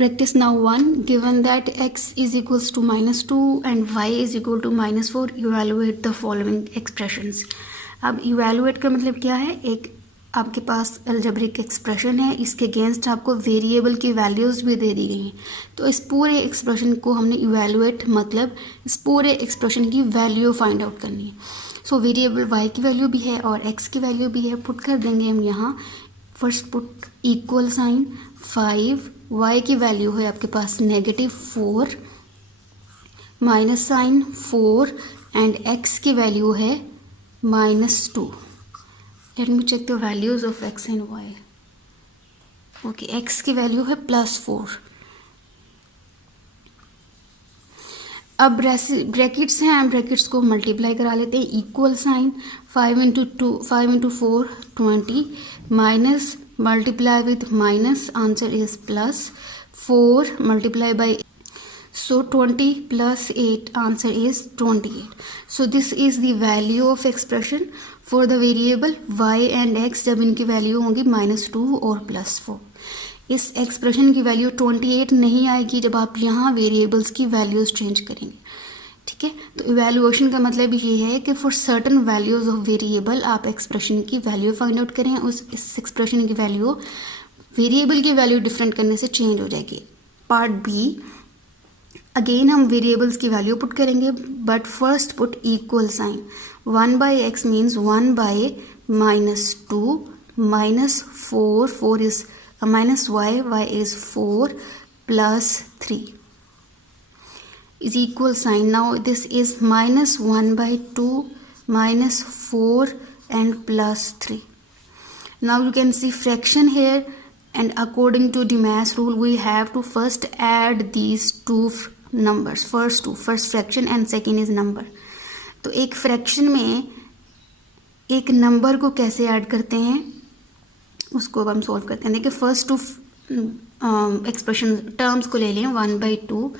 Practice now 1. Given that x is equals to -2 and y is equal to -4, evaluate the following expressions. अब evaluate का मतलब क्या है? एक आपके पास अलजेब्रिक एक्सप्रेशन है, इसके अगेंस्ट आपको वेरिएबल की वैल्यूज़ भी दे दी गई हैं. तो इस पूरे एक्सप्रेशन को हमने इवेलुएट मतलब इस पूरे एक्सप्रेशन की वैल्यू फाइंड आउट करनी है. सो वेरिएबल y की वैल्यू भी है और x की वैल्यू भी है. पुट कर देंगे हम यहाँ. First put equal sign 5, y की वैल्यू है आपके पास -4, माइनस साइन 4 एंड x की वैल्यू है -2. Let me check the values of x and y. Okay, x की वैल्यू है +4. अब ब्रैकेट्स हैं, ब्रैकेट्स को मल्टीप्लाई करा लेते हैं. Equal sign 5 into 4 20 minus multiply with minus answer is plus 4 multiply by. So 20 plus 8 answer is 28. So this is the value of expression for the variable y and x जब इनकी value होंगी -2 और +4. इस expression की value 28 नहीं आएगी जब आप यहाँ वेरिएबल्स की वैल्यूज़ चेंज करेंगे. ठीक है, तो इवैल्यूएशन का मतलब ये है कि for certain values of variable आप एक्सप्रेशन की वैल्यू फाइंड आउट करें. इस एक्सप्रेशन की वैल्यू वेरिएबल की वैल्यू डिफरेंट करने से चेंज हो जाएगी. पार्ट बी, अगेन हम वेरिएबल्स की वैल्यू पुट करेंगे but first put equal sign. 1/x means 1/-2 -4, 4 is -y is 4 +3 is equal sign. Now this is -1/2 -4 and +3. Now you can see fraction here, and according to the mass rule we have to first add these two numbers. First fraction and second is number. तो एक fraction में एक number को कैसे add करते हैं उसको हम सॉल्व करते हैं. देखिए फर्स्ट टू एक्सप्रेशन टर्म्स को ले लें 1/2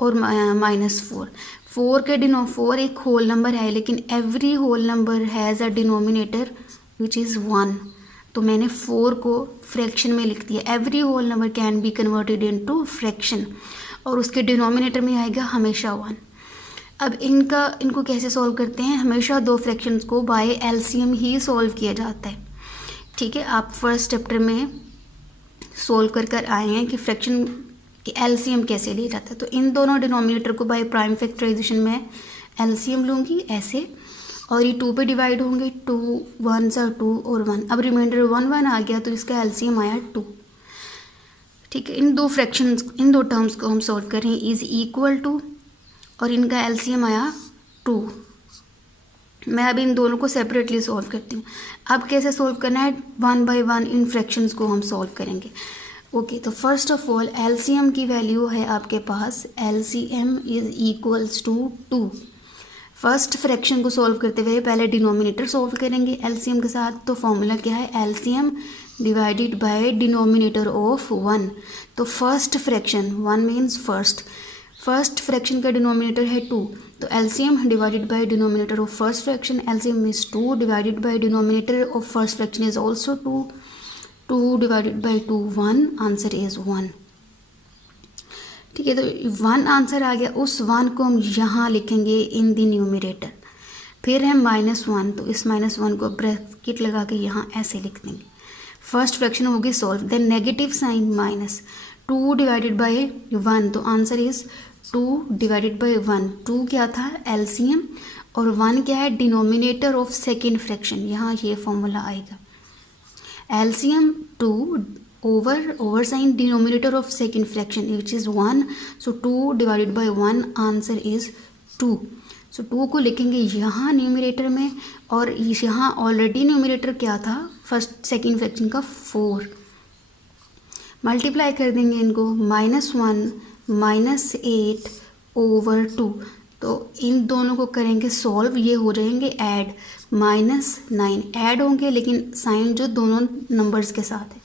और -4. 4 के 4 एक होल नंबर है, लेकिन every whole number has a denominator which is 1. तो मैंने 4 को फ्रैक्शन में लिख दिया. Every whole number can be converted into fraction और उसके डिनोमिनेटर में आएगा हमेशा 1. अब इनको कैसे सॉल्व करते हैं? हमेशा दो फ्रैक्शंस को बाय एलसीएम ही सॉल्व किया जाता है. ठीक है, आप फर्स्ट चैप्टर में सॉल्व कर आए हैं कि फ्रैक्शन कि एलसीएम कैसे लिया जाता है. तो इन दोनों डिनोमिनेटर को बाय प्राइम फैक्टराइजेशन में एलसीएम लूँगी ऐसे, और ये 2 पे डिवाइड होंगे. 2 1 2 और 1. अब रिमाइंडर 1 आ गया तो इसका एलसीएम आया 2. ठीक है, इन दो टर्म्स को हम सॉल्व करें. इज इक्वल टू और इनका एलसीएम आया 2. मैं अब इन दोनों को सेपरेटली सॉल्व करती हूँ. अब कैसे सॉल्व करना है? 1/1 इन फ्रैक्शंस को हम सॉल्व करेंगे. ओके, तो फर्स्ट ऑफ ऑल एलसीएम की वैल्यू है आपके पास LCM is equals to 2. First fraction को सॉल्व करते हुए पहले डिनोमिनेटर सॉल्व करेंगे एलसीएम के साथ. तो फॉर्मूला क्या है? LCM divided by denominator of 1. तो first fraction 1 means first fraction का डिनोमिनेटर है 2. तो LCM divided by denominator of first fraction, LCM is 2 divided by denominator of first fraction is also 2. 2 divided by 2 1, answer is 1. ठीक है, तो 1 answer आ गया. उस 1 को हम यहाँ लिखेंगे इन द न्यूमरेटर. फिर है -1, तो इस -1 को ब्रैकेट लगा के यहाँ ऐसे लिख देंगे. फर्स्ट फ्रैक्शन होगी solve. Then negative sign -2 divided by 1, तो आंसर इज 2 डिवाइडेड बाई 1. 2 क्या था? एलसीएम, और 1 क्या है? Denominator of second fraction. यहाँ ये फॉर्मूला आएगा. LCM 2 over sign denominator of second fraction which is 1. So 2 divided by 1 answer is 2. So 2 को लिखेंगे यहाँ न्यूमरेटर में, और यहाँ ऑलरेडी न्यूमरेटर क्या था फर्स्ट सेकेंड फ्रैक्शन का 4. मल्टीप्लाई कर देंगे इनको. -1 -8 over 2. तो इन दोनों को करेंगे सॉल्व. ये हो जाएंगे ऐड. -9 ऐड होंगे, लेकिन साइन जो दोनों नंबर्स के साथ है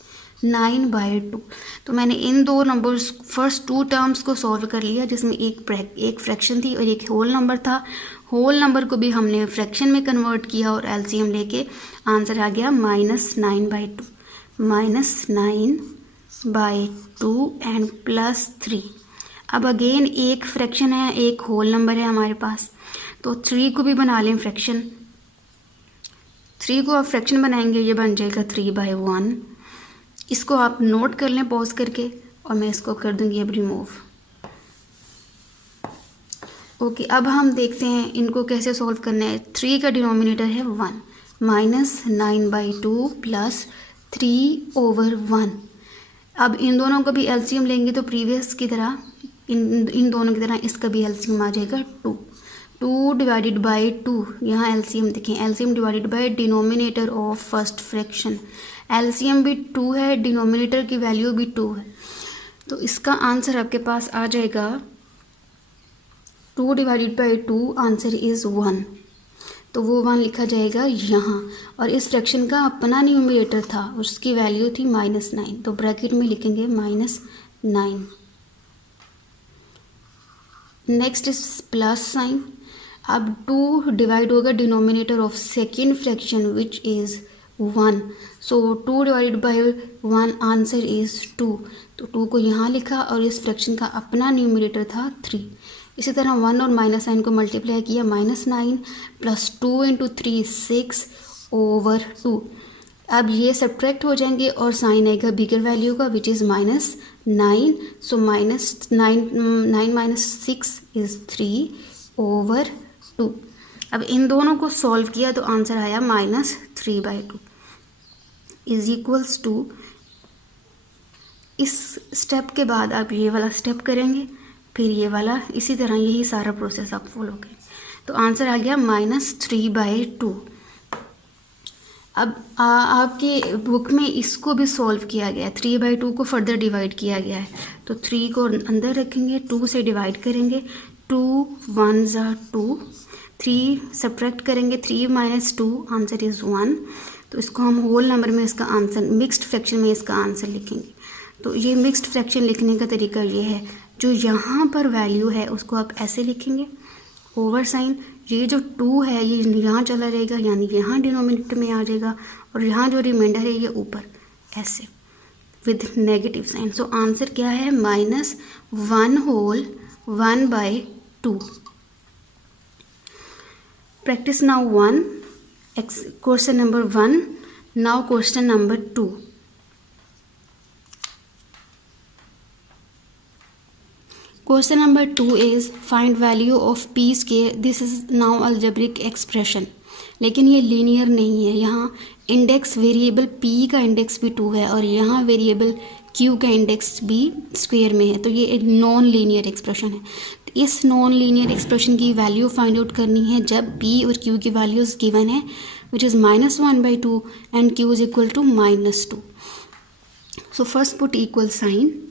9/2. तो मैंने इन दो नंबर्स फर्स्ट 2 टर्म्स को सॉल्व कर लिया, जिसमें एक फ्रैक्शन थी और एक होल नंबर था. होल नंबर को भी हमने फ्रैक्शन में कन्वर्ट किया और एलसीएम लेके आंसर आ गया -9/2. -9 बाई 2 एंड प्लस 3। अब अगेन एक फ्रैक्शन है, एक होल नंबर है हमारे पास, तो 3 को भी बना लें फ्रैक्शन। 3 को आप फ्रैक्शन बनाएंगे, ये बन जाएगा 3/1। इसको आप नोट कर लें पॉज करके, और मैं इसको कर दूंगी अब रिमूव। ओके, अब हम देखते हैं इनको कैसे सॉल्व करना है। 3 का डिनोमिनेटर है 1, -9/2 प्लस 3/1। अब इन दोनों का भी एलसीएम लेंगे तो प्रीवियस की तरह इन दोनों की तरह इसका भी एलसीएम आ जाएगा 2। 2 डिवाइडेड बाई 2, यहाँ एलसीएम देखें, LCM divided by denominator of first fraction. LCM भी 2 है, डिनोमिनेटर की वैल्यू भी 2 है, तो इसका आंसर आपके पास आ जाएगा 2 डिवाइडेड बाई 2, आंसर इज़ 1। तो वो 1 लिखा जाएगा यहाँ, और इस फ्रैक्शन का अपना न्यूमरेटर था, उसकी वैल्यू थी -9, तो ब्रैकेट में लिखेंगे -9। Next is plus sign. अब 2 डिवाइड होगा denominator of second fraction which is 1, so 2 divided by 1, answer is 2। तो 2 को यहाँ लिखा, और इस फ्रैक्शन का अपना न्यूमरेटर था 3। इसी तरह 1 और -9 को मल्टीप्लाई किया, -9 प्लस 2 इंटू 3 6/2। अब ये सब्ट्रैक्ट हो जाएंगे और साइन आएगा बिगर वैल्यू का विच इज़ -9, सो -9 - 6 इज़ 3/2। अब इन दोनों को सॉल्व किया तो आंसर आया -3/2 इज इक्वल्स टू। इस स्टेप के बाद आप ये वाला स्टेप करेंगे, फिर ये वाला, इसी तरह यही सारा प्रोसेस आप फॉलो करें, तो आंसर आ गया -3/2। अब आपके बुक में इसको भी सॉल्व किया गया है, 3/2 को फर्दर डिवाइड किया गया है, तो 3 को अंदर रखेंगे, 2 से डिवाइड करेंगे, 2 1 = 2, 3 सब्ट्रैक्ट करेंगे, 3 - 2, आंसर इज़ 1। तो इसको हम होल नंबर में इसका आंसर, मिक्स्ड फ्रैक्शन में इसका आंसर लिखेंगे। तो ये मिक्स्ड फ्रैक्शन लिखने का तरीका ये है, जो यहाँ पर वैल्यू है उसको आप ऐसे लिखेंगे ओवर साइन, ये जो 2 है ये यहाँ चला जाएगा, यानी यहाँ डिनोमिनेटर में आ जाएगा, और यहाँ जो रिमाइंडर है ये ऊपर ऐसे with negative sign. So answer क्या है, -1 whole 1/2। Practice now 1, question number 1। Now question number 2। Question number 2 is find value of p square. This is now algebraic expression, लेकिन ये लीनियर नहीं है। यहाँ इंडेक्स वेरिएबल p का इंडेक्स भी 2 है, और यहाँ वेरिएबल q का इंडेक्स भी स्क्वायर में है, तो ये एक नॉन लीनियर एक्सप्रेशन है। तो इस नॉन लीनियर एक्सप्रेशन की वैल्यू फाइंड आउट करनी है जब p और q की वैल्यूज़ गिवन है which is -1/2 and q is equal to -2। So first put equal sign.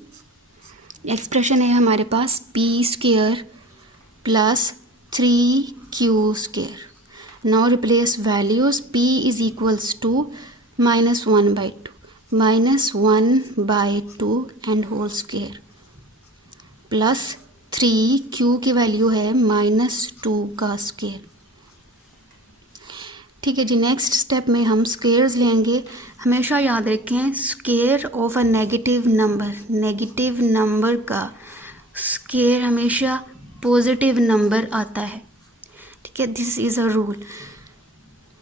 Expression है हमारे पास p² plus 3q²। Now replace values, p is equals to -1/2, -1/2 and whole square, plus 3q की value है -2 का square. ठीक है जी, next step में हम स्क्वेयर्स लेंगे। हमेशा याद रखें square of a negative number का स्क्वेयर हमेशा पॉजिटिव नंबर आता है। ठीक है, दिस इज़ अ रूल।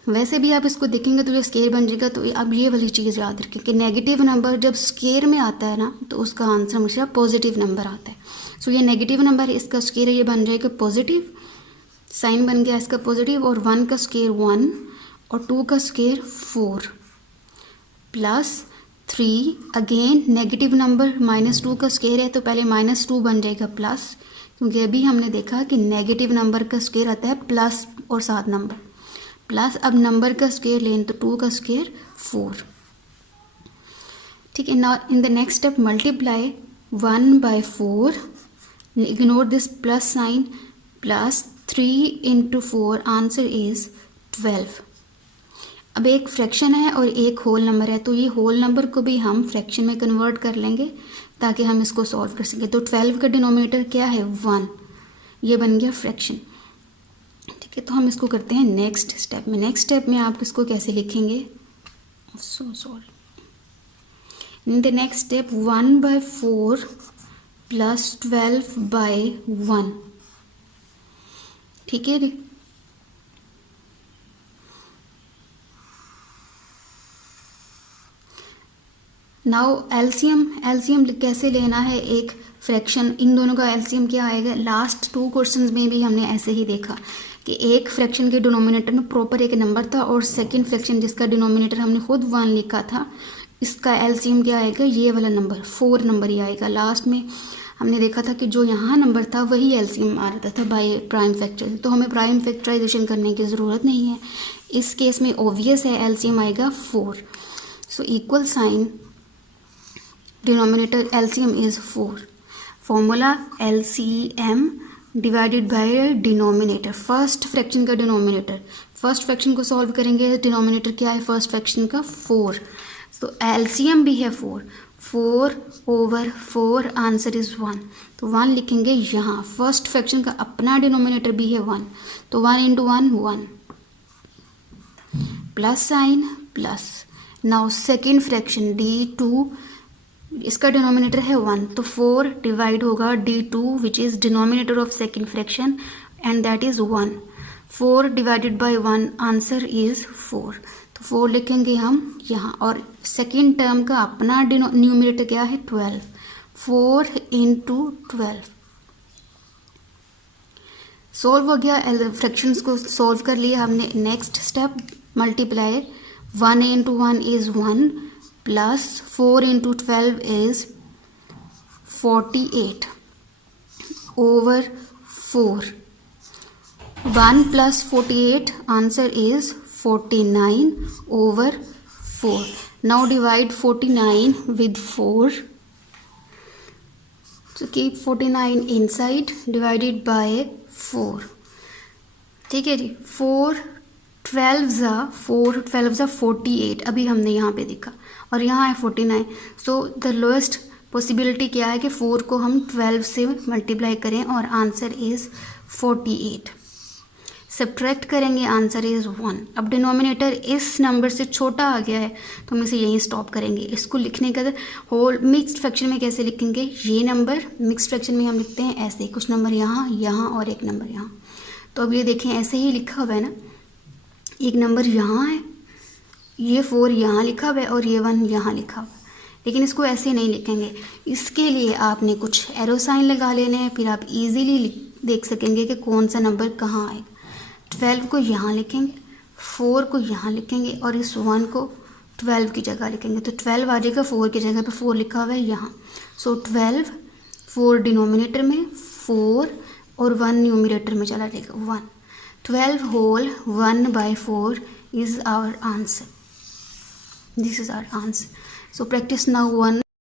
वैसे भी आप इसको देखेंगे तो ये स्क्वेयर बन जाएगा। तो अब ये वाली चीज़ याद रखें कि नेगेटिव नंबर जब स्क्वेयर में आता है ना, तो उसका आंसर हमेशा पॉजिटिव नंबर आता है। सो ये नेगेटिव नंबर है, इसका स्क्वेयर है, ये बन जाएगा पॉजिटिव, साइन बन गया इसका पॉजिटिव, और 1 का स्क्वेयर 1 और 2 का square 4 plus 3, again negative number -2 का स्क्वेयर है, तो पहले -2 बन जाएगा प्लस, क्योंकि अभी हमने देखा कि नेगेटिव नंबर का स्क्वेयर आता है प्लस और साथ नंबर, प्लस अब नंबर का स्क्वेयर लें तो 2 का स्क्वेयर 4। ठीक है, now in the next step multiply 1/4, ignore this plus sign, plus 3 × 4, answer is 12। अब एक फ्रैक्शन है और एक होल नंबर है, तो ये होल नंबर को भी हम फ्रैक्शन में कन्वर्ट कर लेंगे ताकि हम इसको सॉल्व कर सकें। तो 12 का डिनोमिनेटर क्या है, 1, ये बन गया फ्रैक्शन। ठीक है, तो हम इसको करते हैं नेक्स्ट स्टेप में। आप इसको कैसे लिखेंगे, sorry, In the next step 1/4 plus 12/1. ठीक है जी। नाउ एलसीएम कैसे लेना है एक फ्रैक्शन, इन दोनों का एलसीएम क्या आएगा। लास्ट 2 क्वेश्चंस में भी हमने ऐसे ही देखा कि एक फ्रैक्शन के डिनोमिनेटर में प्रॉपर एक नंबर था और सेकंड फ्रैक्शन जिसका डिनोमिनेटर हमने खुद 1 लिखा था, इसका एलसीएम क्या आएगा, ये वाला नंबर 4 नंबर ही आएगा। लास्ट में हमने देखा था कि जो यहाँ नंबर था वही एलसीएम आ रहा था बाय प्राइम फैक्टर, तो हमें प्राइम फैक्टराइजेशन करने की ज़रूरत नहीं है। इस केस में ऑब्वियस है एलसीएम आएगा 4। So equal sign denominator LCM is 4। Formula LCM divided by denominator, first fraction का डिनोमिनेटर। फर्स्ट फ्रैक्शन को सॉल्व करेंगे, डिनोमिनेटर क्या है फर्स्ट फ्रैक्शन का 4, तो एलसीएम भी है 4/4, आंसर इज़ 1। तो 1 लिखेंगे यहाँ। फर्स्ट फ्रैक्शन का अपना डिनोमिनेटर भी है 1, तो 1 × 1 1 plus sign plus. Now second fraction D2, इसका डिनोमिनेटर है 1, तो 4 डिवाइड होगा D2 which is denominator of second fraction and that is 1। 4 divided by 1, answer is 4। तो 4 लिखेंगे हम यहाँ। और सेकेंड टर्म का अपना न्यूमरेटर क्या है 12, 4 × 12। सॉल्व हो गया, फ्रैक्शंस को सॉल्व कर लिया हमने। Next step multiply, 1 × 1 is 1 plus 4 × 12 is 48 over 4. 1 plus 48, answer is 49 over 4. Now divide 49 with 4. So keep 49 inside, divided by 4. ठीक है जी। 4 12 ज़ा 48 अभी हमने यहाँ पे देखा, और यहाँ है 49। सो द लोएस्ट पॉसिबिलिटी क्या है कि 4 को हम 12 से मल्टीप्लाई करें और आंसर इज़ 48। सब्ट्रैक्ट करेंगे, आंसर इज़ 1। अब डिनोमिनेटर इस नंबर से छोटा आ गया है तो हम इसे यहीं स्टॉप करेंगे। इसको लिखने का होल मिक्स्ड फ्रैक्शन में कैसे लिखेंगे, ये नंबर मिक्स्ड फ्रैक्शन में हम लिखते हैं ऐसे, कुछ नंबर यहाँ यहाँ और एक नंबर यहाँ। तो अब ये देखें ऐसे ही लिखा हुआ है ना, एक नंबर यहाँ है, ये 4 यहाँ लिखा हुआ है और ये 1 यहाँ लिखा हुआ है, लेकिन इसको ऐसे नहीं लिखेंगे। इसके लिए आपने कुछ एरो साइन लगा लेने हैं, फिर आप इजीली देख सकेंगे कि कौन सा नंबर कहाँ आएगा। 12 को यहाँ लिखेंगे, 4 को यहाँ लिखेंगे और इस 1 को 12 की जगह लिखेंगे, तो 12 आ जाएगा 4 की जगह पे 4 लिखा हुआ है यहाँ। सो 12, 4 डिनोमिनेटर में, 4 और 1 न्यूमरेटर में चला जाएगा 1। 12 whole 1/4 is our answer. This is our answer. So practice now 1